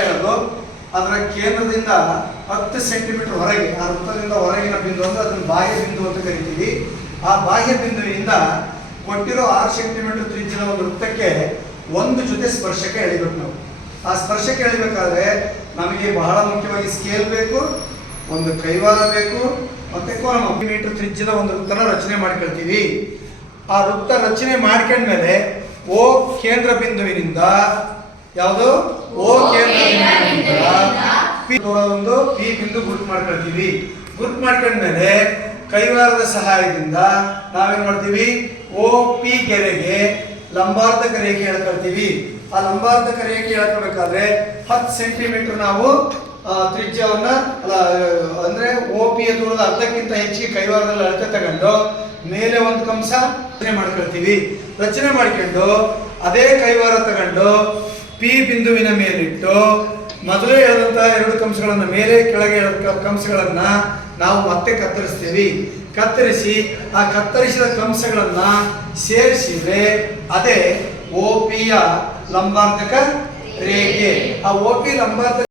ಹೇಳೋದು. ಅದರ ಕೇಂದ್ರದಿಂದ 10 ಸೆಂಟಿಮೀಟರ್ ಹೊರಗೆ, ಆ ವೃತ್ತದಿಂದ ಹೊರಗಿನ ಬಿಂದು ಅಂದ್ರೆ ಅದನ್ನು ಬಾಹ್ಯ ಬಿಂದು ಅಂತ ಕರಿತೀವಿ. ಆ ಬಾಹ್ಯ ಬಿಂದುವಿನಿಂದ ಕೊಟ್ಟಿರೋ 6 ಸೆಂಟಿಮೀಟರ್ ತ್ರಿಜ್ಯದ ಒಂದು ವೃತ್ತಕ್ಕೆ ಒಂದು ಜೊತೆ ಸ್ಪರ್ಶಕ ಎಳಿಬೇಕು ನಾವು. ಆ ಸ್ಪರ್ಶಕ ಎಳಿಬೇಕಾದ್ರೆ ನಮಗೆ ಬಹಳ ಮುಖ್ಯವಾಗಿ ಸ್ಕೇಲ್ ಬೇಕು, ಒಂದು ಕೈವಾರ ಬೇಕು, ಮತ್ತೆ ಕೋನ. ಮೀಟರ್ ತ್ರಿಜ್ಯದ ಒಂದು ವೃತ್ತನ ರಚನೆ ಮಾಡ್ಕೊಳ್ತೀವಿ. ಆ ವೃತ್ತ ರಚನೆ ಮಾಡ್ಕೊಂಡ್ಮೇಲೆ ಓ ಕೇಂದ್ರ ಬಿಂದುವಿನಿಂದ, ಯಾವುದು ಓ ಕೇಂದ್ರ ಬಿಂದುವಿನಿಂದ ಒಂದು ಪಿ ಬಿಂದು ಗುರುತು ಮಾಡ್ಕೊಳ್ತೀವಿ. ಗುರುತು ಮಾಡ್ಕೊಂಡ್ಮೇಲೆ ಕೈವಾರದ ಸಹಾಯದಿಂದ ನಾವೇನ್ ಮಾಡ್ತೀವಿ, ಓ ಪಿ ಗೆರೆಗೆ ಲಂಬಾರ್ಧಕ ರೇಖೆ ಎಳ್ಕೊಳ್ತೀವಿ. ಆ ಲಂಬಾರ್ಧಕ ರೇಖೆ ಎಳ್ಕೊಳ್ಬೇಕಾದ್ರೆ 10 ಸೆಂಟಿಮೀಟರ್ ನಾವು ತ್ರಿಜ್ಯವನ್ನ ಅಂದ್ರೆ ಓ ಪಿ ಯ ದೂರದ ಅರ್ಧಕ್ಕಿಂತ ಹೆಚ್ಚಿಗೆ ಕೈವಾರದಲ್ಲಿ ಅಳತೆ ತಗೊಂಡು ಮೇಲೆ ಒಂದು ಕಂಸ ರಚನೆ ಮಾಡ್ಕೊಳ್ತೀವಿ. ರಚನೆ ಮಾಡ್ಕೊಂಡು ಅದೇ ಕೈವಾರ ತಗೊಂಡು ಪಿ ಬಿಂದುವಿನ ಮೇಲಿಟ್ಟು ಮೊದಲೇ ಹೇಳಿದಂತಹ 2 ಕಂಸಗಳನ್ನ ಮೇಲೆ ಕೆಳಗೆ ಕಂಸಗಳನ್ನ ನಾವು ಮತ್ತೆ ಕತ್ತರಿಸ್ತೀವಿ. ಕತ್ತರಿಸಿ ಆ ಕತ್ತರಿಸಿದ ಕಂಸಗಳನ್ನ ಸೇರಿಸಿದ್ರೆ ಅದೇ ಓ ಪಿಯ ಲಂಬಾರ್ಧಕ ರೇಖೆ. ಆ ಓ ಪಿ ಲಂಬಾರ್ಧಕ